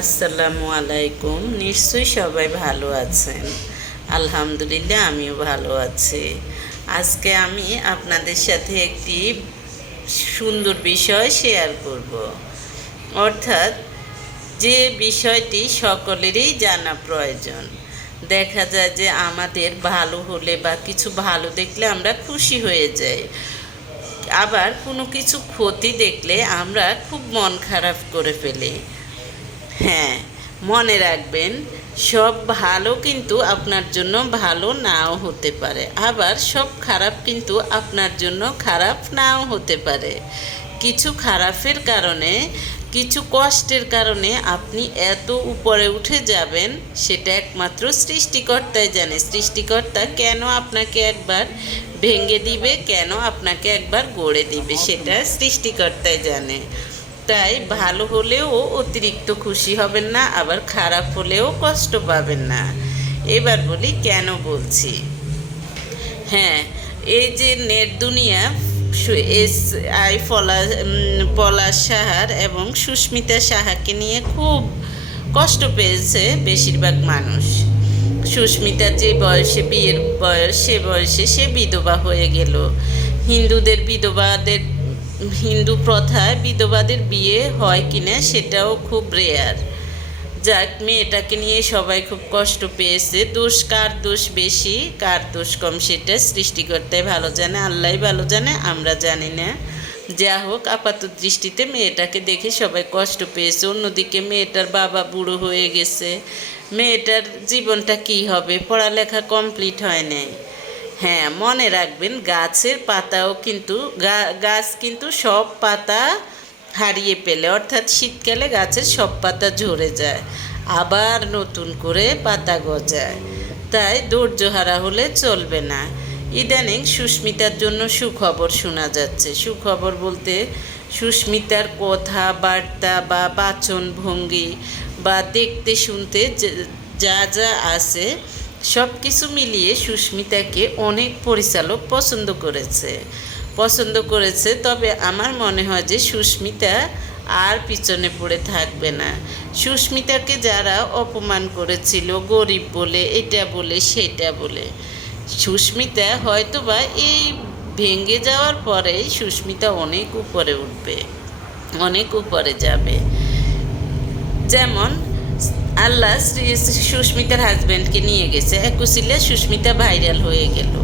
আসসালামু আলাইকুম। নিশ্চয়ই সবাই ভালো আছেন। আলহামদুলিল্লাহ আমিও ভালো আছি। আজকে আমি আপনাদের সাথে একটি সুন্দর বিষয় শেয়ার করব, অর্থাৎ যে বিষয়টি সকলেরই জানা প্রয়োজন। দেখা যায় যে আমাদের ভালো হলে বা কিছু ভালো দেখলে আমরা খুশি হয়ে যাই, আবার কোনো কিছু ক্ষতি দেখলে আমরা খুব মন খারাপ করে ফেলি। হ্যাঁ, মনে রাখবেন, সব ভালো কিন্তু আপনার জন্য ভালো নাও হতে পারে, আবার সব খারাপ কিন্তু আপনার জন্য খারাপ নাও হতে পারে। কিছু খারাপের কারণে, কিছু কষ্টের কারণে আপনি এত উপরে উঠে যাবেন, সেটা একমাত্র সৃষ্টিকর্তাই জানে। সৃষ্টিকর্তা কেন আপনাকে একবার ভেঙে দিবে, কেন আপনাকে একবার গড়ে দিবে, সেটা সৃষ্টিকর্তাই জানে। তাই ভালো হলেও অতিরিক্ত খুশি হবেন না, আবার খারাপ হলেও কষ্ট পাবেন না। এবার বলি কেন বলছি। হ্যাঁ, এই যে নেট দুনিয়া, এস আই পলাশ সাহার এবং সুস্মিতা সাহাকে নিয়ে খুব কষ্ট পেয়েছে বেশিরভাগ মানুষ। সুস্মিতার যে বয়সে বিয়ের বয়স, সে বয়সে সে বিধবা হয়ে গেল। হিন্দু প্রথায় বিধবাদের বিয়ে হয় কিনা সেটাও খুব রেয়ার। যাক, মেয়েটাকে নিয়ে সবাই খুব কষ্ট পেয়েছে। দোষ কার দোষ বেশি, কার দোষ কম, সেটা সৃষ্টিকর্তাই ভালো জানে, আল্লাহই ভালো জানে, আমরা জানি না। যা হোক, আপাত দৃষ্টিতে মেয়েটাকে দেখে সবাই কষ্ট পেয়েছে। অন্যদিকে মেয়েটার বাবা বুড়ো হয়ে গেছে। মেয়েটার জীবনটা কী হবে, পড়ালেখা কমপ্লিট হয় নাই। হ্যাঁ, মনে রাখবেন, গাছের পাতাও কিন্তু গাছ কিন্তু সব পাতা হারিয়ে পেলে, অর্থাৎ শীতকালে গাছের সব পাতা ঝরে যায়, আবার নতুন করে পাতা গজায়। তাই ধৈর্যহারা হলে চলবে না। ইদানিং সুস্মিতার জন্য সুখবর শোনা যাচ্ছে। সুখবর বলতে সুস্মিতার কথাবার্তা বা বাচনভঙ্গি বা দেখতে শুনতে যা যা আছে, সব কিছু মিলিয়ে সুস্মিতাকে অনেক পরিচালক পছন্দ করেছে। তবে আমার মনে হয় যে সুস্মিতা আর পিছনে পড়ে থাকবে না। সুস্মিতাকে যারা অপমান করেছিল, গরিব বলে, এটা বলে সেটা বলে, সুস্মিতা হয়তোবা এই ভেঙে যাওয়ার পরে সুস্মিতা অনেক উপরে উঠবে, অনেক উপরে যাবে। যেমন আল্লাহ সুস্মিতার হাজব্যান্ডকে নিয়ে গেছে, একুশিলে সুস্মিতা ভাইরাল হয়ে গেল।